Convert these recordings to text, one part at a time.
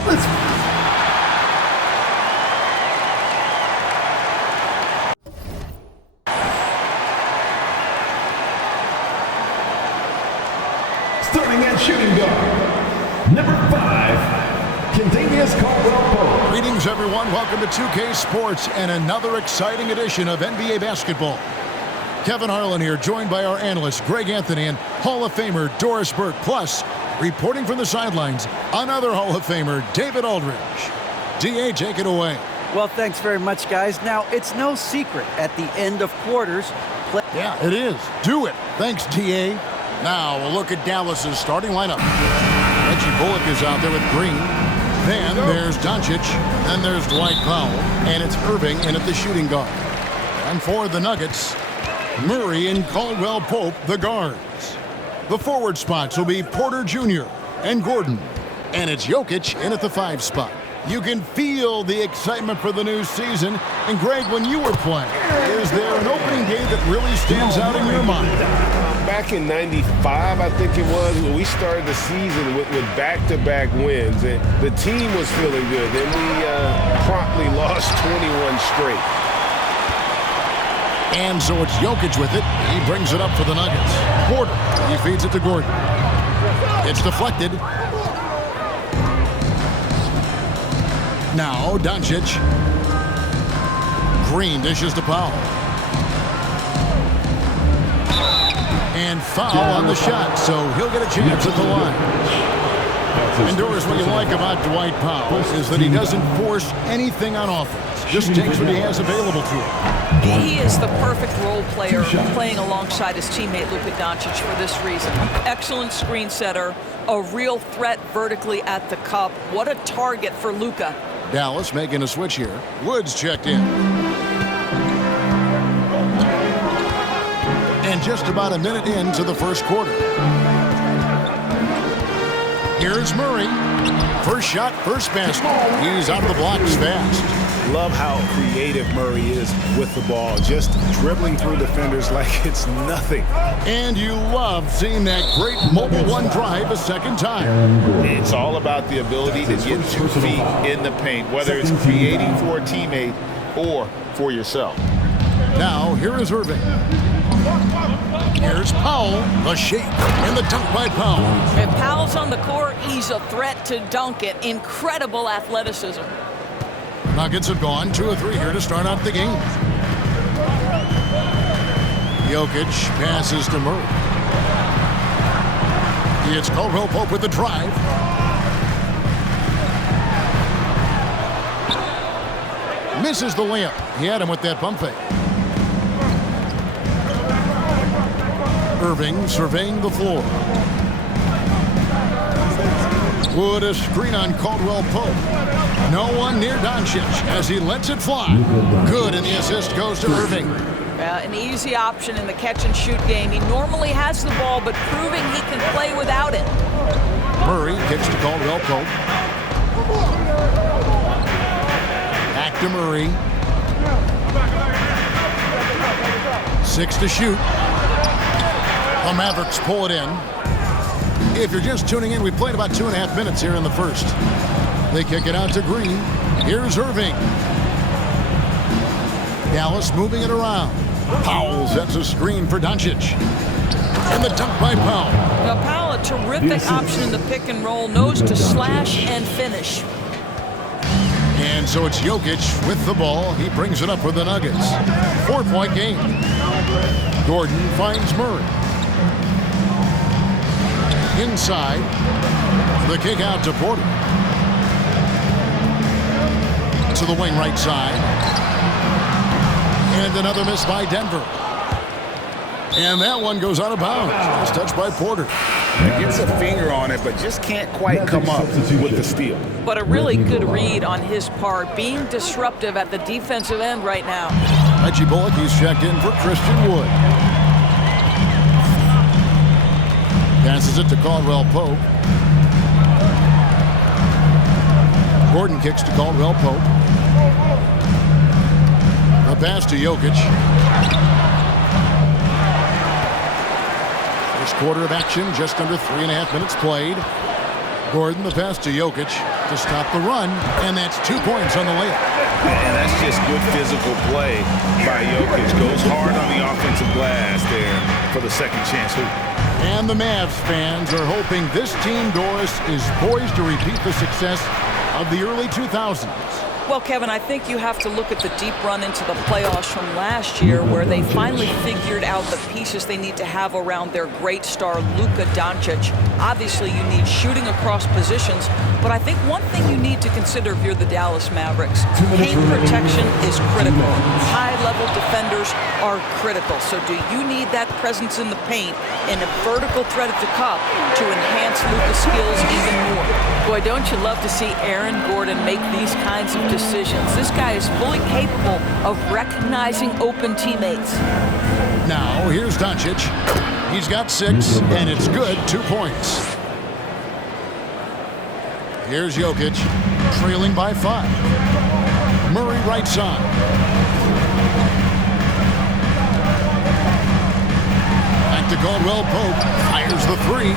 Starting at shooting guard, number 5, Kentavious Caldwell-Pope. Greetings, everyone. Welcome to 2K Sports and another exciting edition of NBA basketball. Kevin Harlan here, joined by our analyst Greg Anthony and Hall of Famer Doris Burke. Plus, reporting from the sidelines, another Hall of Famer, David Aldridge. DA, take it away. Well, thanks very much, guys. Now, it's no secret at the end of quarters. Yeah, it is. Do it. Thanks, DA. Now, we'll look at Dallas's starting lineup. Reggie Bullock is out there with Green. Then there's Doncic. Then there's Dwight Powell. And it's Irving in at the shooting guard. And for the Nuggets, Murray and Caldwell-Pope, the guards. The forward spots will be Porter Jr. and Gordon. And it's Jokic in at the 5 spot. You can feel the excitement for the new season. And Greg, when you were playing, is there an opening game that really stands out in your mind? Back in '95, I think it was, when we started the season with back-to-back wins, and the team was feeling good. Then we promptly lost 21 straight. And so it's Jokic with it. He brings it up for the Nuggets. Porter, he feeds it to Gordon. It's deflected. Now Doncic. Green dishes to Powell. And foul on the shot, so he'll get a chance at the line. And Doris, what you like about Dwight Powell is that he doesn't force anything on offense. Just takes what he has available to him. He is the perfect role player playing alongside his teammate Luka Doncic for this reason. Excellent screen setter, a real threat vertically at the cup. What a target for Luka. Dallas making a switch here. Woods checked in. And just about a minute into the first quarter. Here's Murray. First shot, first basket. He's out of the blocks fast. Love how creative Murray is with the ball, just dribbling through defenders like it's nothing. And you love seeing that great mobile one drive a second time. It's all about the ability to get 2 feet in the paint, whether it's creating for a teammate or for yourself. Now, here is Irving. Here's Powell, a shake, and the dunk by Powell. If Powell's on the court, he's a threat to dunk it. Incredible athleticism. Nuggets have gone 2 of 3 here to start out the game. Jokic passes to Murray. It's Caldwell-Pope with the drive. Misses the layup. He had him with that pump fake. Irving surveying the floor. Wood a screen on Caldwell-Pope. No one near Doncic as he lets it fly. Good, and the assist goes to Irving. An easy option in the catch-and-shoot game. He normally has the ball, but proving he can play without it. Murray kicks to Caldwell-Pope. Back to Murray. 6 to shoot. The Mavericks pull it in. If you're just tuning in, we played about 2.5 minutes here in the first. They kick it out to Green. Here's Irving. Dallas moving it around. Powell sets a screen for Doncic. And the dunk by Powell. Now, Powell, a terrific option in the pick and roll. Knows to slash and finish. And so it's Jokic with the ball. He brings it up for the Nuggets. 4-point game. Gordon finds Murray. Inside. The kick out to Porter. To the wing right side. And another miss by Denver. And that one goes out of bounds. It's touched by Porter. Gets a finger on it, but just can't quite come up with the steal. But a really good read on his part, being disruptive at the defensive end right now. Reggie Bullock, he's checked in for Christian Wood. Passes it to Caldwell-Pope. Gordon kicks to Caldwell-Pope. A pass to Jokic. First quarter of action, just under 3.5 minutes played. Gordon, the pass to Jokic. to stop the run, and that's 2 points on the layup. And that's just good physical play by Jokic. Goes hard on the offensive glass there for the second chance hoop. And the Mavs fans are hoping this team, Doris, is poised to repeat the success of the early 2000s. Well, Kevin, I think you have to look at the deep run into the playoffs from last year where they finally figured out the pieces they need to have around their great star, Luka Doncic. Obviously, you need shooting across positions, but I think one thing you need to consider if you're the Dallas Mavericks, paint protection is critical. High-level defenders are critical. So do you need that presence in the paint and a vertical threat at the cup to enhance Luka's skills even more? Boy, don't you love to see Aaron Gordon make these kinds of decisions. This guy is fully capable of recognizing open teammates. Now, here's Doncic. He's got 6, and it's good, 2 points. Here's Jokic, trailing by 5. Murray right side. Back to Caldwell Pope. Fires the 3.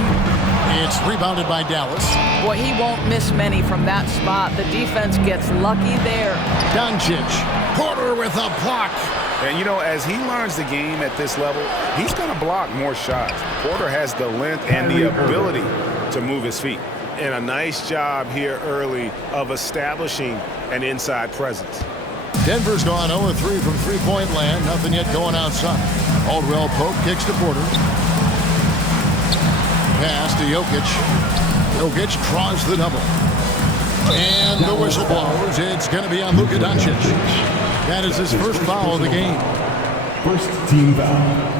It's rebounded by Dallas. Boy, he won't miss many from that spot. The defense gets lucky there. Doncic. Porter with a block. And, you know, as he learns the game at this level, he's going to block more shots. Porter has the length and the ability to move his feet. And a nice job here early of establishing an inside presence. Denver's gone 0-3 from three-point land. Nothing yet going outside. Caldwell Pope kicks to Porter. Pass to Jokic. Jokic draws the double. And the whistle blows. It's going to be on Luka Doncic. That is his first foul of the game. First team foul.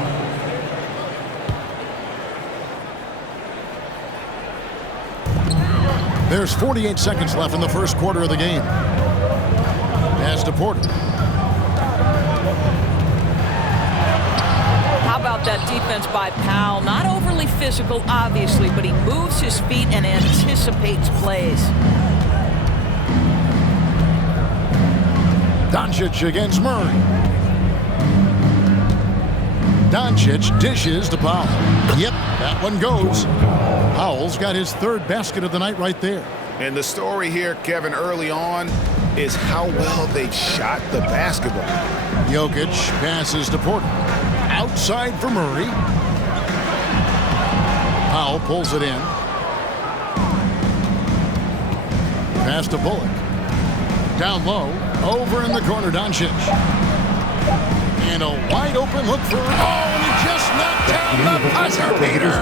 There's 48 seconds left in the first quarter of the game. Pass to Porter. How about that defense by Powell? Not overly physical, obviously, but he moves his feet and anticipates plays. Doncic against Murray. Doncic dishes to Powell. Yep, that one goes. Powell's got his third basket of the night right there. And the story here, Kevin, early on is how well they've shot the basketball. Jokic passes to Porter. Outside for Murray. Powell pulls it in. Pass to Bullock. Down low. Over in the corner, Doncic. And a wide open look for... Oh, and he just knocked down the buzzer beater.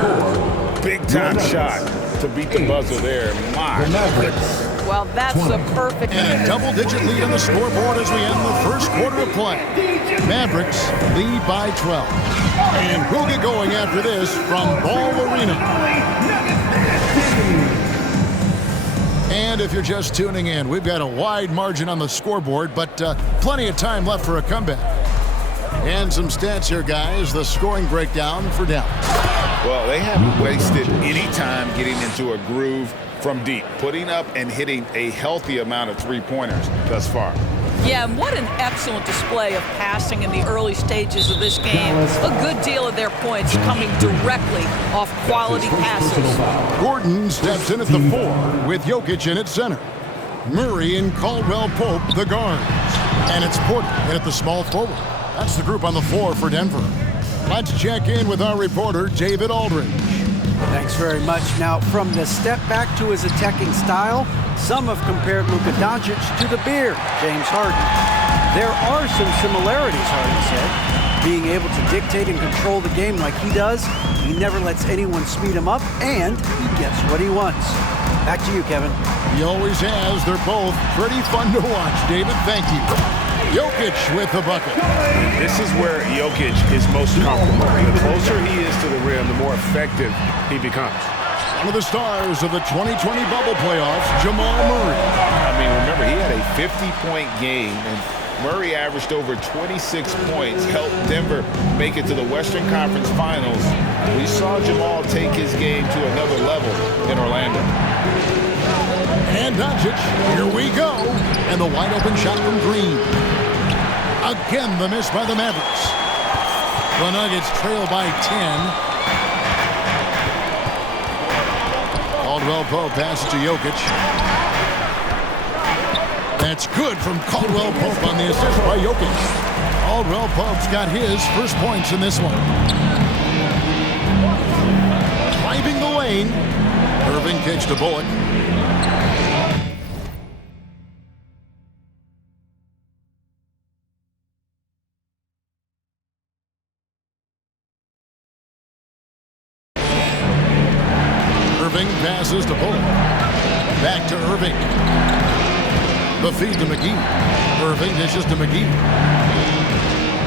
Big time shot to beat the buzzer there. My goodness. Well, that's a perfect... And a double-digit lead on the scoreboard as we end the first quarter of play. Mavericks lead by 12. And we'll get going after this from Ball Arena. And if you're just tuning in, we've got a wide margin on the scoreboard, but plenty of time left for a comeback. And some stats here, guys. The scoring breakdown for Dallas. Well, they haven't wasted any time getting into a groove from deep, putting up and hitting a healthy amount of three-pointers thus far. Yeah, and what an excellent display of passing in the early stages of this game. A good deal of their points coming directly off quality passes. Gordon steps in at the 4 with Jokic in at center. Murray and Caldwell Pope, the guards. And it's Porter in at the small forward. That's the group on the floor for Denver. Let's check in with our reporter, David Aldridge. Thanks very much. Now, from the step back to his attacking style, some have compared Luka Doncic to the Bear, James Harden. There are some similarities, Harden said. Being able to dictate and control the game like he does, he never lets anyone speed him up, and he gets what he wants. Back to you, Kevin. He always has. They're both pretty fun to watch, David. Thank you. Jokic with the bucket. This is where Jokic is most comfortable. The closer he is to the rim, the more effective he becomes. One of the stars of the 2020 bubble playoffs, Jamal Murray. I mean, remember, he had a 50-point game, and Murray averaged over 26 points, helped Denver make it to the Western Conference Finals. We saw Jamal take his game to another level in Orlando. And Doncic, here we go. And the wide open shot from Green. Again, the miss by the Mavericks. The Nuggets trail by 10. Caldwell Pope passes to Jokic. That's good from Caldwell Pope on the assist by Jokic. Caldwell Pope's got his first points in this one. Driving the lane. Irving kicks to Bullock. Irving passes to Bullock. Back to Irving. The feed to McGee. Irving dishes to McGee.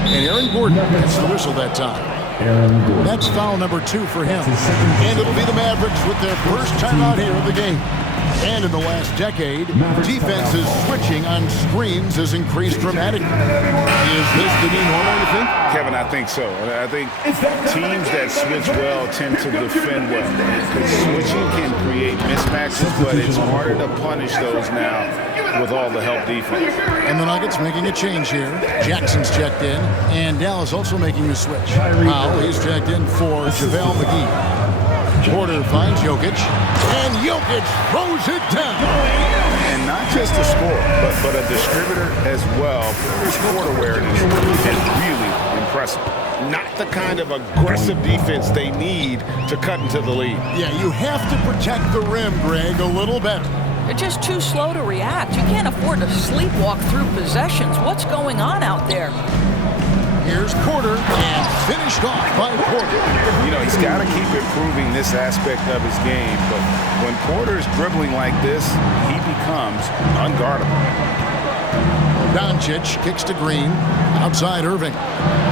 And Aaron Gordon gets the whistle that time. That's foul number 2 for him. And it'll be the Mavericks with their first timeout here of the game. And in the last decade, defenses switching on screens has increased dramatically. Is this the new normal, you think? Kevin, I think so. I think teams that switch well tend to defend well. Because switching can create mismatches, but it's harder to punish those now with all the help defense. And the Nuggets making a change here. Jackson's checked in, and Dallas also making a switch. Powell, he's checked in for JaVale McGee. Porter finds Jokic, and Jokic throws it down. And not just a scorer, but a distributor as well. His court awareness is really impressive. Not the kind of aggressive defense they need to cut into the lead. Yeah, you have to protect the rim, Greg, a little better. They're just too slow to react. You can't afford to sleepwalk through possessions. What's going on out there? Here's Porter, and finished off by Porter. You know, he's got to keep improving this aspect of his game, but when Porter's dribbling like this, he becomes unguardable. Doncic kicks to Green, outside Irving.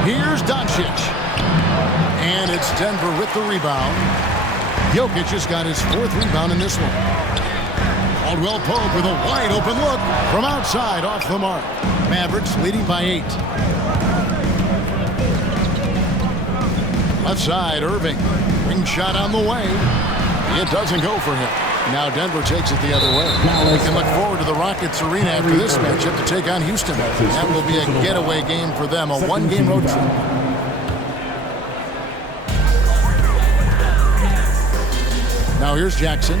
Here's Doncic, and it's Denver with the rebound. Jokic has got his 4th rebound in this one. Caldwell Pope with a wide open look from outside off the mark. Mavericks leading by 8. Left side, Irving. Ring shot on the way. It doesn't go for him. Now Denver takes it the other way. We can look forward to the Rockets Arena after this matchup to take on Houston. That will be a getaway game for them, a 1-game road trip. Now here's Jackson.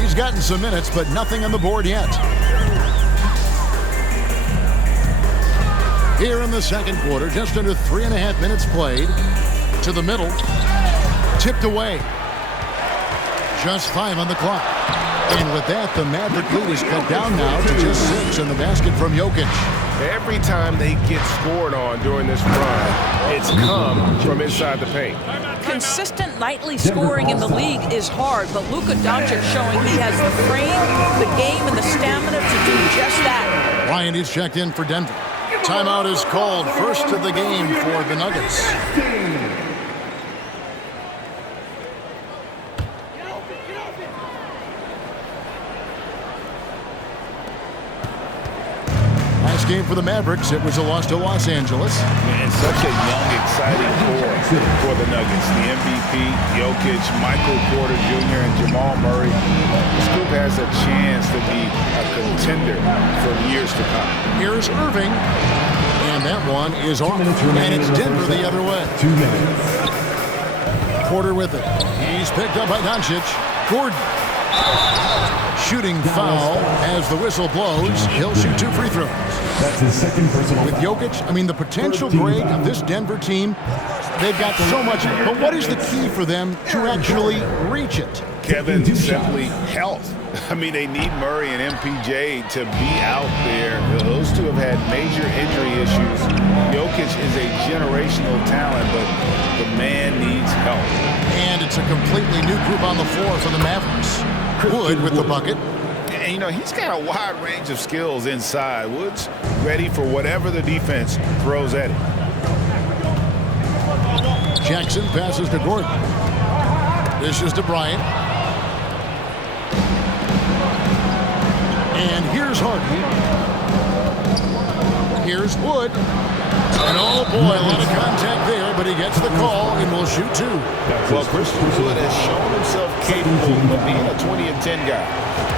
He's gotten some minutes, but nothing on the board yet. Here in the second quarter, just under 3.5 minutes played. To the middle, tipped away. Just 5 on the clock. And with that, the Maverick lead is cut down now to just 6 in the basket from Jokic. Every time they get scored on during this run, it's come from inside the paint. Consistent nightly scoring in the league is hard, but Luka Doncic showing he has the frame, the game, and the stamina to do just that. Ryan is checked in for Denver. Timeout is called. First of the game for the Nuggets. Game for the Mavericks. It was a loss to Los Angeles. And such a young, exciting core for the Nuggets. The MVP, Jokic, Michael Porter Jr., and Jamal Murray. This group has a chance to be a contender for years to come. Here's Irving. And that one is off. And it's Denver the other way. 2 minutes. Porter with it. He's picked up by Doncic. Gordon. Shooting foul as the whistle blows. He'll shoot 2 free throws. That's his 2nd personal. With Jokic, I mean, the potential, Greg, of this Denver team, they've got so much. But what is the key for them to actually reach it? Kevin, simply health. I mean, they need Murray and MPJ to be out there. Those two have had major injury issues. Jokic is a generational talent, but the man needs help. And it's a completely new group on the floor for the Mavericks. Wood with the bucket. And, you know, he's got a wide range of skills inside. Wood's ready for whatever the defense throws at him. Jackson passes to Gordon. Dishes to Bryant. And here's Harden. Here's Wood. And oh boy, a lot of contact there, but he gets the call and will shoot 2. Well, Christian Wood has shown himself capable of being a 20 and 10 guy.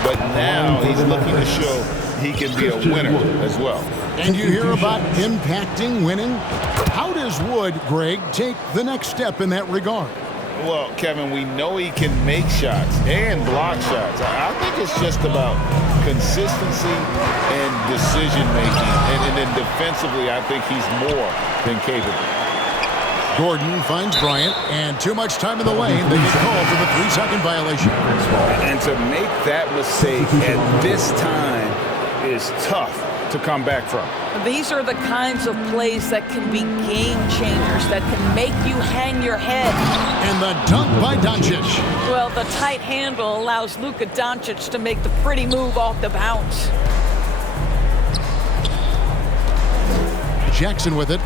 But now he's looking to show he can be a winner as well. And you hear about impacting winning. How does Wood, Greg, take the next step in that regard? Well, Kevin, we know he can make shots and block shots. I think it's just about consistency and decision-making. And then defensively, I think he's more than capable. Gordon finds Bryant, and too much time in the lane. They get called for the 3-second violation. And to make that mistake at this time is tough to come back from. These are the kinds of plays that can be game changers, that can make you hang your head. And the dunk by Doncic. Well, the tight handle allows Luka Doncic to make the pretty move off the bounce. Jackson with it.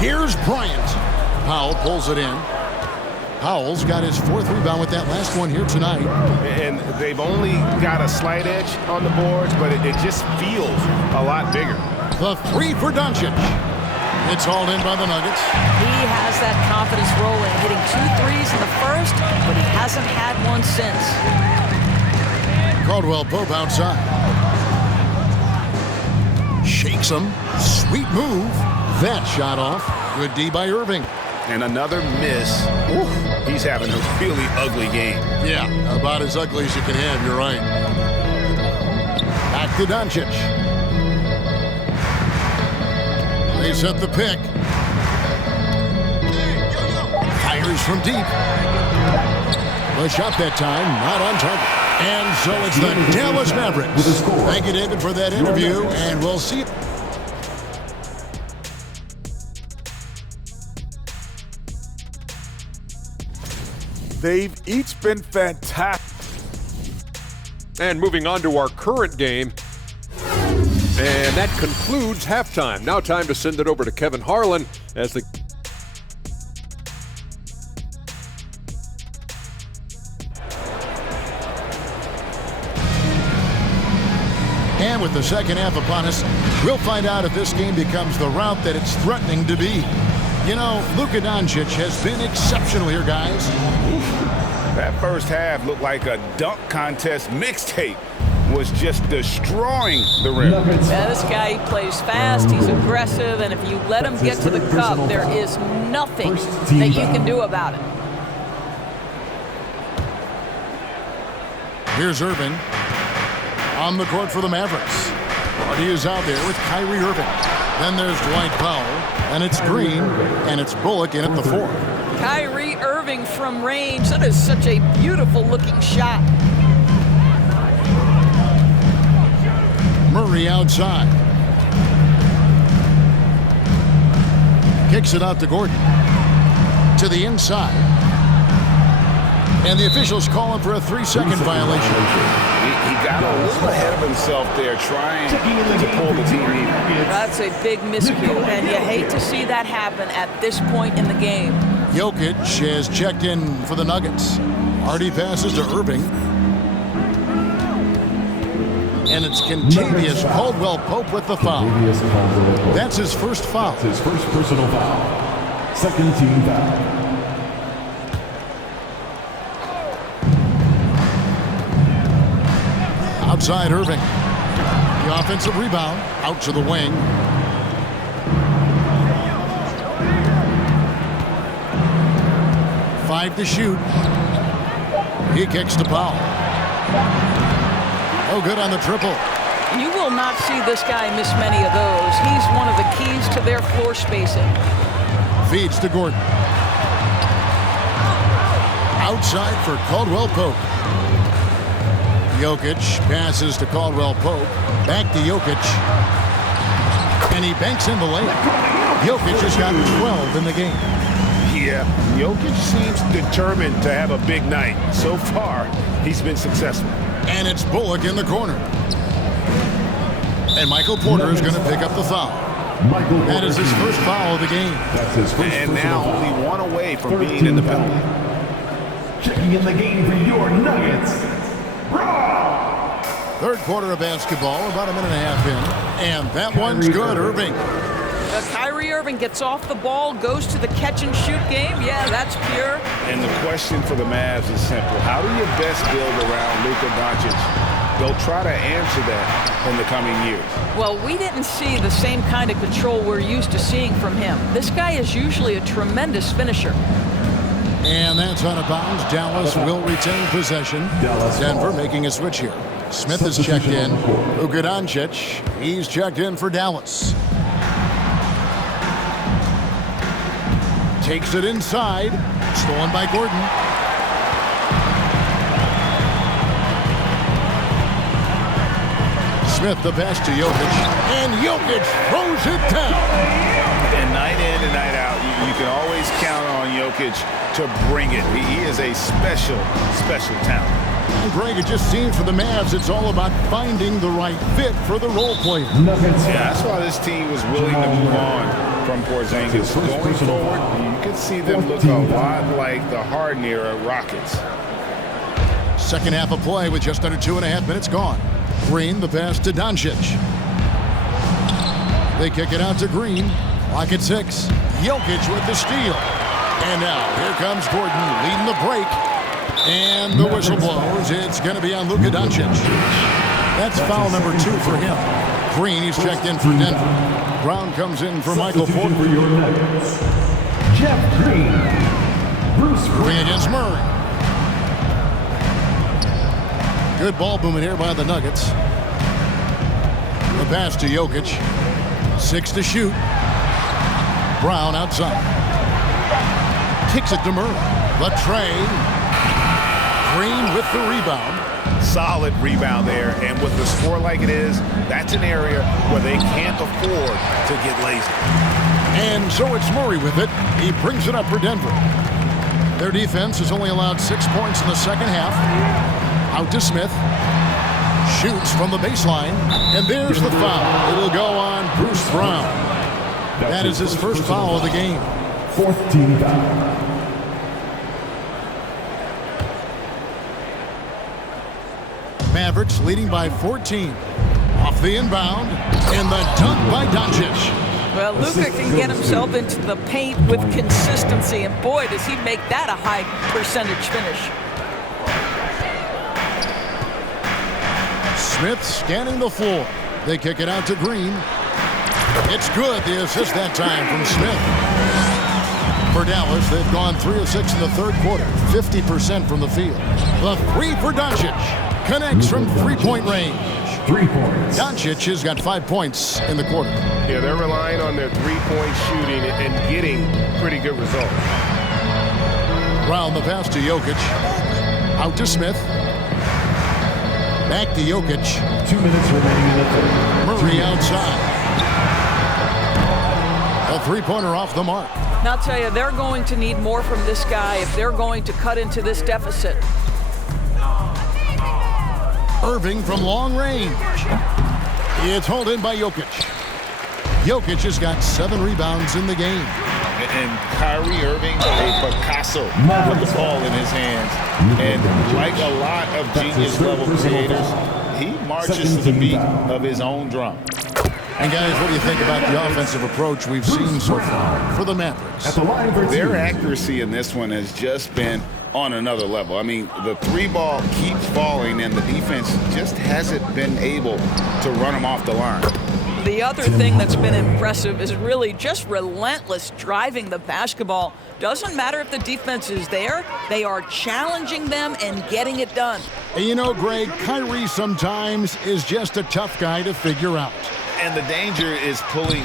Here's Bryant. Powell pulls it in. Powell's got his 4th rebound with that last one here tonight. And they've only got a slight edge on the boards, but it just feels a lot bigger. The 3 for Doncic. It's hauled in by the Nuggets. He has that confidence rolling, hitting 2 threes in the first, but he hasn't had one since. Caldwell Pope outside. Shakes him. Sweet move. That shot off. Good D by Irving. And another miss. Oof, he's having a really ugly game. Yeah, about as ugly as you can have, you're right. Back to Doncic. They set the pick. Fires from deep. The shot that time, not on target. And so it's the Dallas Mavericks. Thank you, David, for that interview, and we'll see you. They've each been fantastic. And moving on to our current game. And that concludes halftime. Now time to send it over to Kevin Harlan as the... And with the second half upon us, we'll find out if this game becomes the route that it's threatening to be. You know, Luka Doncic has been exceptional here, guys. That first half looked like a dunk contest mixtape. Was just destroying the rim. Yeah, this guy plays fast, he's aggressive, and if you let him get to the cup, there is nothing that you can do about it. Here's Irving on the court for the Mavericks. Hardy is out there with Kyrie Irving. Then there's Dwight Powell, and it's Green, and it's Bullock in at the 4. Kyrie Irving from range. That is such a beautiful looking shot. Murray outside. Kicks it out to Gordon. To the inside. And the officials call him for a 3-second violation. He got a little ahead of himself there trying to pull the team in. That's a big miscue, and you hate to see that happen at this point in the game. Jokic has checked in for the Nuggets. Hardy passes to Irving. And it's Contavious Caldwell Pope with the foul. That's his first foul. His first personal foul. Second team foul. Outside Irving. The offensive rebound out to the wing. Five to shoot. He kicks to Powell. Oh, good on the triple. You will not see this guy miss many of those. He's one of the keys to their floor spacing. Feeds to Gordon. Outside for Caldwell Pope. Jokic passes to Caldwell Pope. Back to Jokic. And he banks in the layup. Jokic has got 12 in the game. Yeah, Jokic seems determined to have a big night. So far, he's been successful. And it's Bullock in the corner. And Michael Porter is going to pick up the foul. That is his first foul of the game. That's his first And now foul. only one away from being in the penalty. Checking in the game for your Nuggets. Third quarter of basketball, about a minute and a half in. And that one's good, Irving. Kyrie Irving gets off the ball, goes to the catch-and-shoot game. Yeah, that's pure. And the question for the Mavs is simple. How do you best build around Luka Doncic? They'll try to answer that in the coming years. Well, we didn't see the same kind of control we're used to seeing from him. This guy is usually a tremendous finisher. And that's out of bounds. Dallas will retain possession. Denver making a switch here. Smith is checked in. Luka Doncic, he's checked in for Dallas. Takes it inside. Stolen by Gordon. Smith the pass to Jokic. And Jokic throws it down. And night in and night out, you can always count on Jokic to bring it. He is a special, special talent. And Greg, it just seems for the Mavs, it's all about finding the right fit for the role player. Yeah, that's why this team was willing to move on from Porzingis. Going forward, you can see them look a lot like the Harden-era Rockets. Second half of play with just under 2.5 minutes gone. Green, the pass to Doncic. They kick it out to Green. Lock at 6. Jokic with the steal. And now, here comes Gordon leading the break. And the whistle blows. It's going to be on Luka Doncic. That's foul number 2 for him. Green, he's checked in for Denver. Brown comes in for Michael Porter. For your Nuggets, Jeff Green. Bruce Green against Murray. Good ball movement here by the Nuggets. The pass to Jokic. 6 to shoot. Brown outside. Kicks it to Murray. The tray. Green with the rebound. Solid rebound there, and with the score like it is, that's an area where they can't afford to get lazy. And so it's Murray with it. He brings it up for Denver. Their defense has only allowed 6 points in the second half. Out to Smith. Shoots from the baseline. And there's the foul. It'll go on Bruce Brown. That is his first foul of the game. 4th team foul. Mavericks leading by 14. Off the inbound. And the dunk by Doncic. Well, Luka can get himself into the paint with consistency, and boy, does he make that a high percentage finish. Smith scanning the floor. They kick it out to Green. It's good. The assist that time from Smith. For Dallas, they've gone 3 of 6 in the third quarter. 50% from the field. The 3 for Doncic. Connects from three-point range. 3 points. Doncic has got 5 points in the quarter. Yeah, they're relying on their three-point shooting and getting pretty good results. Round the pass to Jokic. Out to Smith. Back to Jokic. 2 minutes remaining in the third. Murray outside. A three-pointer off the mark. Now, I'll tell you, they're going to need more from this guy if they're going to cut into this deficit. Irving from long range. It's hauled in by Jokic. Jokic has got 7 rebounds in the game. And Kyrie Irving, a Picasso with the ball in his hands. And like a lot of genius-level creators, he marches to the beat of his own drum. And guys, what do you think about the offensive approach we've seen so far for the Mavericks? Their accuracy in this one has just been on another level. I mean, the 3-ball keeps falling, and the defense just hasn't been able to run them off the line. The other thing that's been impressive is really just relentless driving the basketball. Doesn't matter if the defense is there, they are challenging them and getting it done. And you know, Greg, Kyrie sometimes is just a tough guy to figure out. And the danger is pulling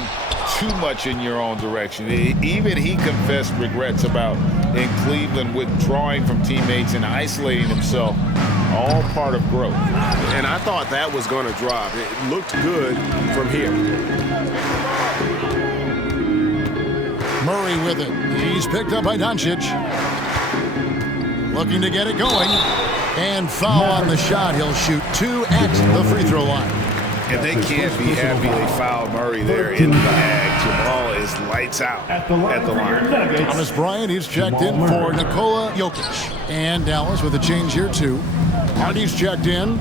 too much in your own direction. Even he confessed regrets about in Cleveland withdrawing from teammates and isolating himself. All part of growth. And I thought that was going to drop. It looked good from here. Murray with it. He's picked up by Doncic. Looking to get it going. And foul on the shot. He'll shoot 2 at the free throw line. And they can't be happy they fouled Murray there in the bag. Jamal is lights out at the line. Thomas Bryant, he's checked in for Nikola Jokic. And Dallas with a change here too. Hardy's checked in.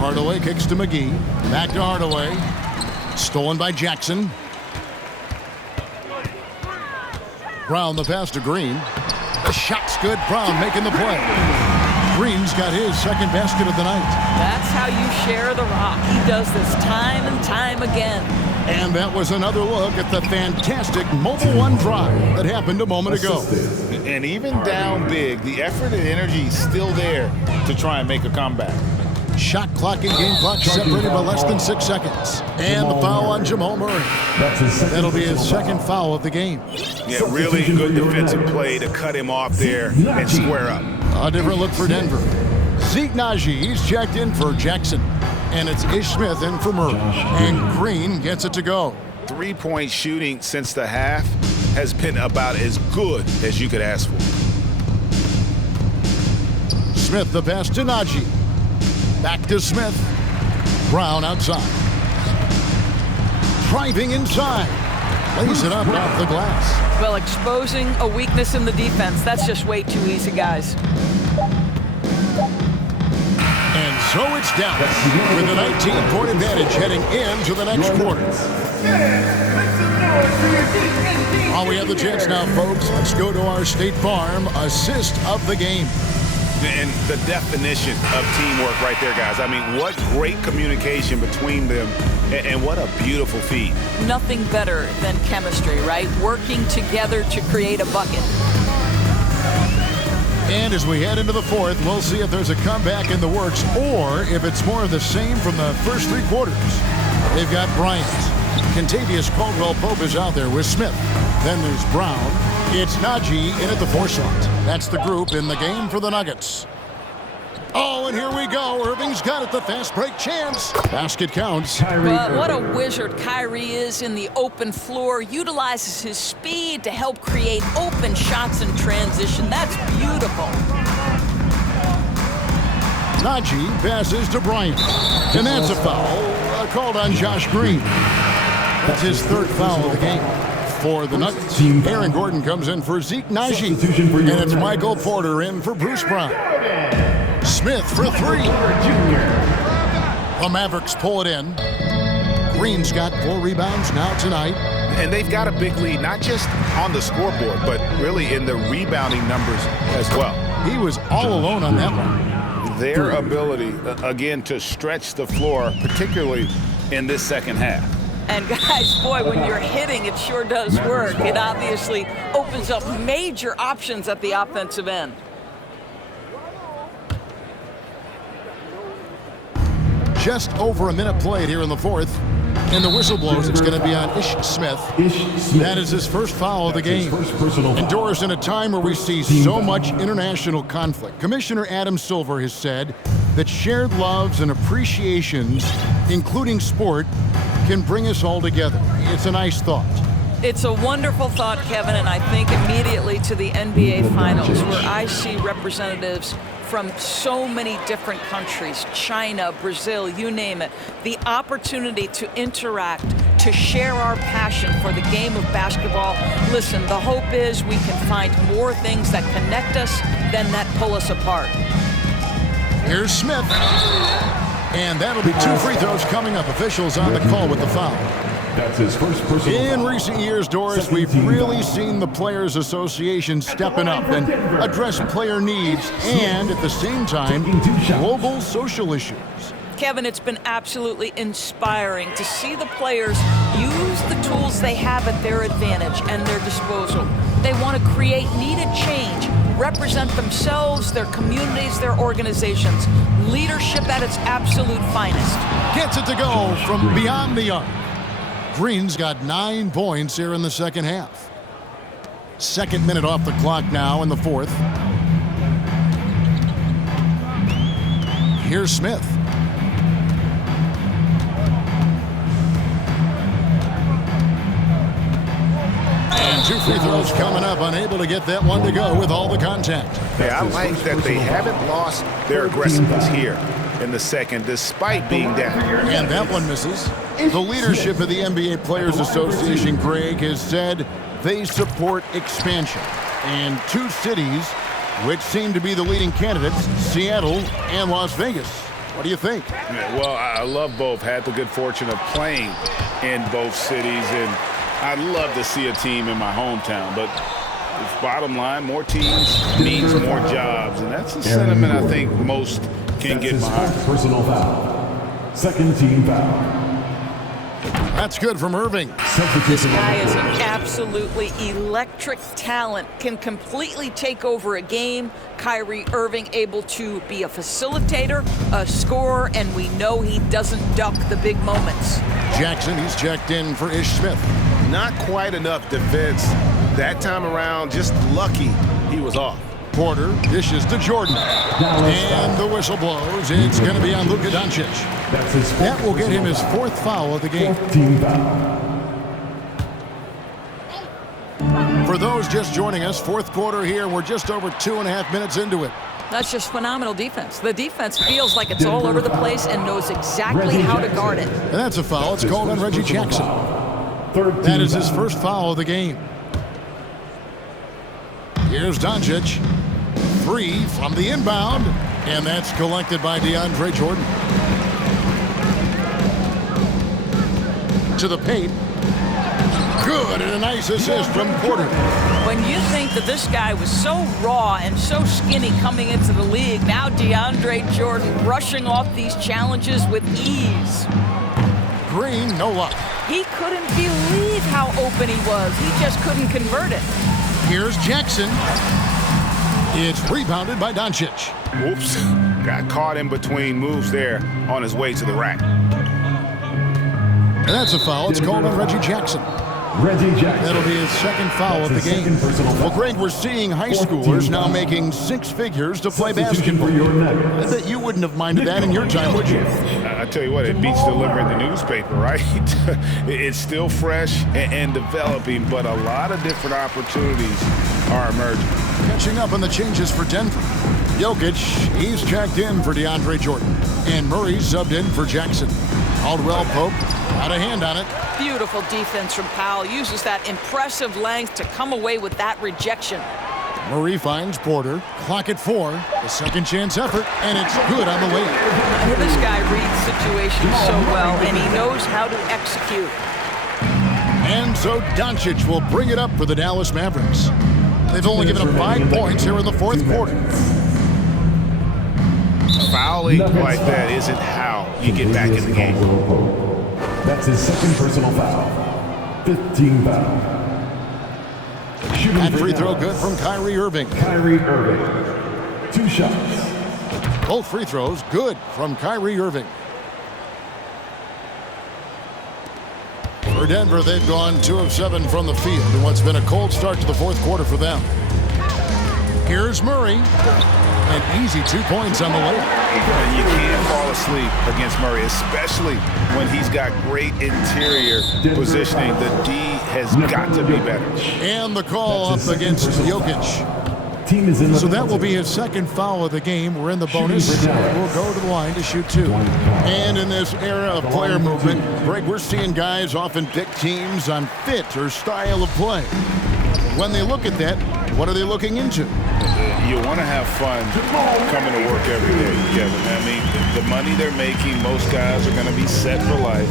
Hardaway kicks to McGee. Back to Hardaway. Stolen by Jackson. Brown the pass to Green. The shot's good. Brown making the play. Green's got his second basket of the night. That's how you share the rock. He does this time and time again. And that was another look at the fantastic Mobile One drive that happened a moment ago. And even down big, the effort and energy is still there to try and make a comeback. Shot clock and game clock separated by less than 6 seconds. And the foul on Jamal Murray. That'll be his second foul of the game. Yeah, really good defensive play to cut him off there and square up. A different look for Denver. Zeke Naji, he's checked in for Jackson. And it's Ish Smith in for Murray. And Green gets it to go. Three-point shooting since the half has been about as good as you could ask for. Smith the pass to Naji. Back to Smith. Brown outside. Driving inside. Lays it up off the glass. Well, exposing a weakness in the defense, that's just way too easy, guys. And so it's down with a 19-point advantage heading into the next quarter. While we have the chance now, folks, let's go to our State Farm assist of the game. And the definition of teamwork right there, guys. I mean, what great communication between them, and what a beautiful feat. Nothing better than chemistry, right? Working together to create a bucket. And as we head into the fourth, we'll see if there's a comeback in the works or if it's more of the same from the first 3 quarters. They've got Bryant. Contavious Caldwell-Pope is out there with Smith. Then there's Brown. It's Naji in at the 4 slot. That's the group in the game for the Nuggets. Oh, and here we go. Irving's got it, the fast break chance. Basket counts. Well, what a wizard Kyrie is in the open floor. Utilizes his speed to help create open shots in transition. That's beautiful. Naji passes to Bryant. And that's a foul called on Josh Green. That's his 3rd foul of the game. For the Nuggets, Aaron Gordon comes in for Zeke Naji. And it's Michael Porter in for Bruce Brown. Smith for 3. The Mavericks pull it in. Green's got 4 rebounds now tonight. And they've got a big lead, not just on the scoreboard, but really in the rebounding numbers as well. He was all alone on that one. Their ability, again, to stretch the floor, particularly in this second half. And guys, boy, when you're hitting, it sure does work. It obviously opens up major options at the offensive end. Just over a minute played here in the fourth. And the whistle blows. It's going to be on Ish Smith. That is his first foul of the game. Indoors in a time where we see so much international conflict. Commissioner Adam Silver has said that shared loves and appreciations, including sport, can bring us all together. It's a nice thought. It's a wonderful thought, Kevin, and I think immediately to the NBA Finals, where I see representatives from so many different countries, China, Brazil, you name it, the opportunity to interact, to share our passion for the game of basketball. Listen, the hope is we can find more things that connect us than that pull us apart. Here's Smith. And that'll be 2 free throws coming up. Officials on the call with the foul. That's his first personal In foul. recent years, Doris, we've really seen the Players Association stepping up and address player needs and, at the same time, global social issues. Kevin, it's been absolutely inspiring to see the players use the tools they have at their advantage and their disposal. They want to create needed change, represent themselves, their communities, their organizations. Leadership at its absolute finest. Gets it to go from beyond the arc. Green's got 9 points here in the second half. 2nd minute off the clock now in the fourth. Here's Smith. And 2 free throws coming up, unable to get that one to go with all the contact. Yeah, I like that they haven't lost their aggressiveness here in the second, despite being down. And that one misses. The leadership of the NBA Players Association, Greg, has said they support expansion. And 2 cities, which seem to be the leading candidates, Seattle and Las Vegas. What do you think? Yeah, well, I love both. Had the good fortune of playing in both cities, and I'd love to see a team in my hometown. But bottom line, more teams means more jobs, and that's a sentiment I think most can get behind. Personal foul. 2nd team foul. That's good from Irving. This guy is an absolutely electric talent, can completely take over a game. Kyrie Irving able to be a facilitator, a scorer, and we know he doesn't duck the big moments. Jackson, he's checked in for Ish Smith. Not quite enough defense that time around. Just lucky he was off. Porter dishes to Jordan. And the whistle blows. It's going to be on Luka Doncic. That will get him his 4th foul of the game. For those just joining us, 4th quarter here. We're just over 2.5 minutes into it. That's just phenomenal defense. The defense feels like it's all over the place and knows exactly how to guard it. And that's a foul. It's called on Reggie Jackson. That is his 1st foul of the game. Here's Doncic. 3 from the inbound. And that's collected by DeAndre Jordan. To the paint. Good, and a nice assist from Porter. When you think that this guy was so raw and so skinny coming into the league, now DeAndre Jordan brushing off these challenges with ease. Green, no luck. He couldn't believe how open he was. He just couldn't convert it. Here's Jackson. It's rebounded by Doncic. Oops. Got caught in between moves there on his way to the rack. And that's a foul. It's called on Reggie Jackson. That'll be his 2nd foul of the game. Well, Greg, we're seeing high schoolers now making 6 figures to play basketball. I bet you wouldn't have minded that in your time, would you? I tell you what, it beats delivering the newspaper, right? It's still fresh and developing, but a lot of different opportunities are emerging. Catching up on the changes for Denver. Jokic, he's checked in for DeAndre Jordan. And Murray subbed in for Jackson. Caldwell Pope got a hand on it. Beautiful defense from Powell. Uses that impressive length to come away with that rejection. Murray finds Porter. Clock at 4. The second chance effort, and it's good on the way. This guy reads situations so well, and he knows how to execute. And so Doncic will bring it up for the Dallas Mavericks. They've only given up 5 points here in the 4th quarter. Fouling like that isn't how you get back in the game. That's his 2nd personal foul. 15 foul. And free throw good from Kyrie Irving. 2 shots. Both free throws good from Kyrie Irving. For Denver, they've gone 2 of 7 from the field in what's been a cold start to the 4th quarter for them. Here's Murray. An easy 2 points on the way. And you can't fall asleep against Murray, especially when he's got great interior positioning. The D has got to be better. And the call up against Jokic. So that will be his 2nd foul of the game. We're in the bonus. We'll go to the line to shoot 2. And in this era of player movement, Greg, we're seeing guys often pick teams on fit or style of play. When they look at that, what are they looking into? You want to have fun coming to work every day, Kevin. I mean, the money they're making, most guys are going to be set for life.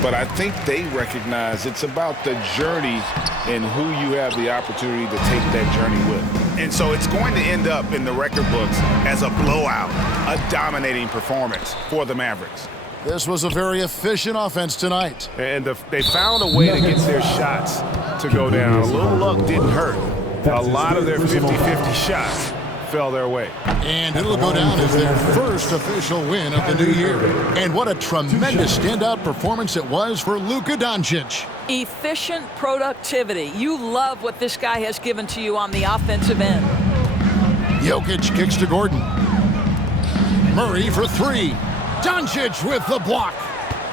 But I think they recognize it's about the journey and who you have the opportunity to take that journey with. And so it's going to end up in the record books as a blowout, a dominating performance for the Mavericks. This was a very efficient offense tonight. And they found a way to get their shots to go down. A little luck didn't hurt. A lot of their 50-50 shots fell their way. And it'll go down as their first official win of the new year. And what a tremendous standout performance it was for Luka Doncic. Efficient productivity. You love what this guy has given to you on the offensive end. Jokic kicks to Gordon. Murray for 3. Doncic with the block.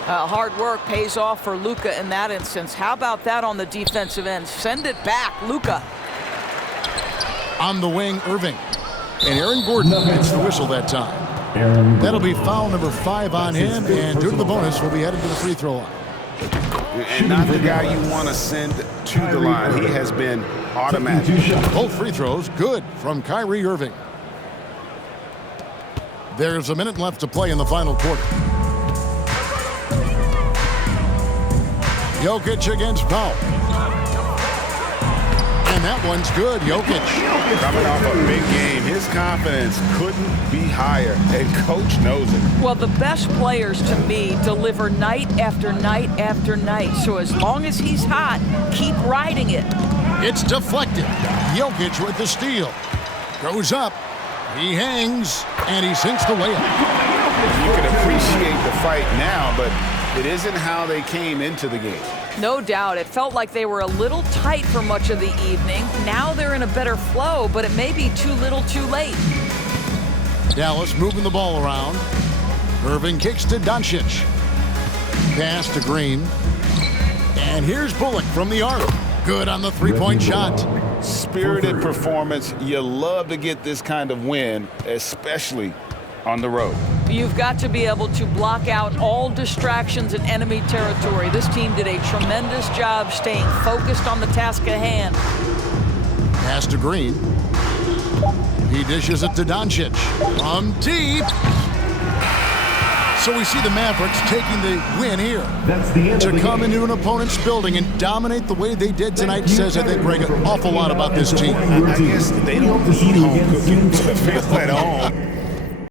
Hard work pays off for Luka in that instance. How about that on the defensive end? Send it back, Luka. On the wing, Irving. And Aaron Gordon gets the whistle that time. That'll be foul number 5 on him, and due to the bonus, we'll be headed to the free throw line. And not the guy you want to send to the line. He has been automatic. Both free throws good from Kyrie Irving. There's a minute left to play in the final quarter. Jokic against Powell. And that one's good. Jokic. Coming off a big game, his confidence couldn't be higher, and coach knows it. Well, the best players, to me, deliver night after night after night. So as long as he's hot, keep riding it. It's deflected. Jokic with the steal. Goes up. He hangs, and he sinks the layup. You can appreciate the fight now, but it isn't how they came into the game. No doubt. It felt like they were a little tight for much of the evening. Now they're in a better flow, but it may be too little too late. Dallas moving the ball around. Irving kicks to Doncic. Pass to Green. And here's Bullock from the arc. Good on the three-point shot. Spirited performance. You love to get this kind of win, especially on the road. You've got to be able to block out all distractions in enemy territory. This team did a tremendous job staying focused on the task at hand. Pass to Green. He dishes it to Doncic. From deep. So we see the Mavericks taking the win here. That's the end To of the come game. into an opponent's building and dominate the way they did tonight says, I think, Greg, an awful lot about this team. I guess they don't eat home cooking to feel at home.